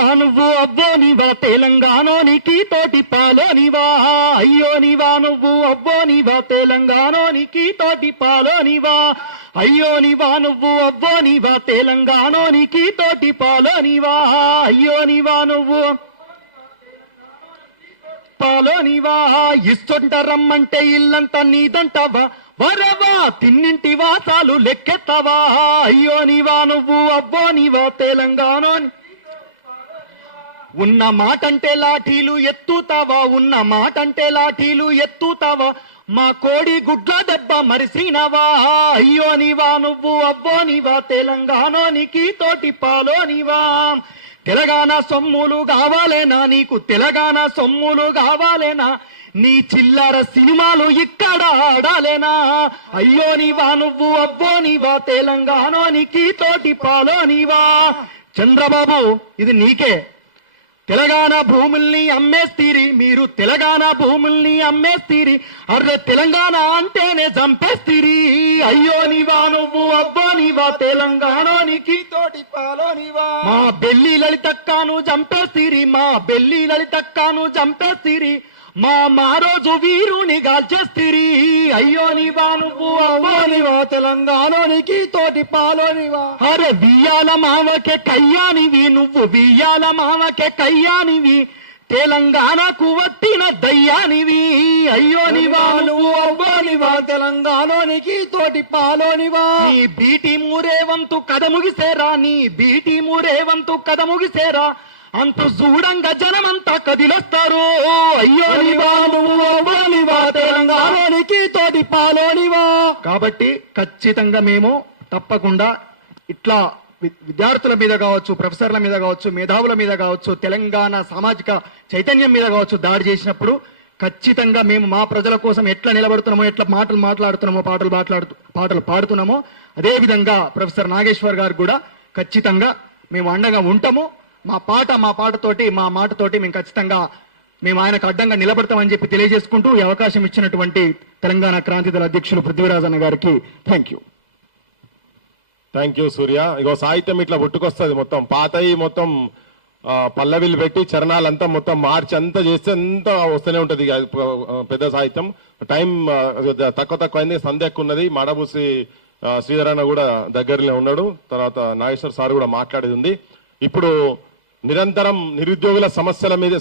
నీవా నువ్వు అవ్వో నీవా తెలంగాణోనికి తోటి పాలోనివా అయ్యో నీవా నువ్వు అవ్వో నీవా తెలంగాణోనికి తోటి పాలోనివా అయ్యో నీవా నువ్వు అవ్వో నీవా తెలంగాణోనికి తోటి పాలోనివా అయ్యో నీవా నువ్వు పాలోనివా ఇస్తుంట రమ్మంటే ఇల్లంతా నీదంటావా వరవా తిన్నింటి వాసాలు లెక్కెత్తవా అయ్యో నీవా నువ్వు అవ్వో నీవా తెలంగాణ ఉన్న మాటంటే లాఠీలు ఎత్తుతావా ఉన్న మాటంటే లాఠీలు ఎత్తుతావా మా కోడి గుడ్ల దెబ్బ మరిసినవా అయ్యో నీవా నువ్వు అవ్వో నీవా తెలంగాణోనికి తోటి పాలోనివా తెలంగాణ సొమ్ములు కావాలేనా నీకు తెలంగాణ సొమ్ములు కావాలేనా నీ చిల్లర సినిమాలు ఇక్కడ ఆడాలేనా అయ్యో నీవా నువ్వు అవ్వో నీవా తెలంగాణోనికి తోటి పాలోనివా చంద్రబాబు ఇది నీకే తెలంగాణ భూముల్ని అమ్మేస్తీరి మీరు తెలంగాణ భూముల్ని అమ్మేస్తీరి అర్రే తెలంగాణ అంటేనే చంపేస్తీరి అయ్యో నీవా నువ్వు అవ్వో నీవా తెలంగాణోనికి తోటి పాలోనివా మా బెల్లి లలితక్కను చంపేస్తీరి మా బెల్లి లలితక్కను చంపేస్తీరి మా రోజు వీరుని గాల్చేస్తీరి అయ్యో నీవా నువ్వు అవ్వో నీవా తెలంగాణోనికి తోటి పాలోనివా అరే వియ్యాల మావకే కయ్యానివి నువ్వు వియ్యాల మావకే కయ్యానివి తెలంగాణకు వట్టిన దయ్యానివి అయ్యో నీవా నువ్వు అవ్వో నీవా తెలంగాణోనికి తోటి పాలోనివా నీ బీటీ మూరేవంతు కథ ముగిసేరా నీ బీటీ మూరేవంతు కథ ముగిసేరా అంత చూడంగా జనమంతా కదిలొస్తారు అయ్యో నీవా నువ్వు అవ్వో నీవా తెలంగాణోనికి తోటి పాలోనివా కాబట్టి ఖచ్చితంగా మేము తప్పకుండా ఇట్లా విద్యార్థుల మీద కావచ్చు ప్రొఫెసర్ల మీద కావచ్చు మేధావుల మీద కావచ్చు తెలంగాణ సామాజిక చైతన్యం మీద కావచ్చు దాడి చేసినప్పుడు ఖచ్చితంగా మేము మా ప్రజల కోసం ఎట్లా నిలబడుతున్నామో ఎట్లా మాటలు మాట్లాడుతున్నామో పాటలు పాడుతున్నామో అదేవిధంగా ప్రొఫెసర్ నాగేశ్వర్ గారు కూడా ఖచ్చితంగా మేము అండగా ఉంటాము మా పాటతోటి మా మాటతోటి మేము ఖచ్చితంగా మేము ఆయనకు అడ్డంగా నిలబడతామని చెప్పి తెలియజేసుకుంటూ ఈ అవకాశం ఇచ్చినటువంటి తెలంగాణ క్రాంతి దళ అధ్యక్షులు పృథ్వీరాజ్ అన్న గారికి థ్యాంక్ యూ సూర్య. ఇగో సాహిత్యం ఇట్లా పుట్టుకొస్తుంది మొత్తం పాతయి మొత్తం పల్లవిలు పెట్టి చరణాలంతా మొత్తం మార్చి అంతా చేస్తే అంతా వస్తూనే ఉంటది పెద్ద సాహిత్యం. టైం తక్కువ అయింది, సంధ్యకు ఉన్నది, మాడబూసి శ్రీధరన్న కూడా దగ్గరలో ఉన్నాడు, తర్వాత నాగేశ్వర్ సార్ కూడా మాట్లాడేది ఉంది. ఇప్పుడు నిరంతరం నిరుద్యోగుల సమస్య మీద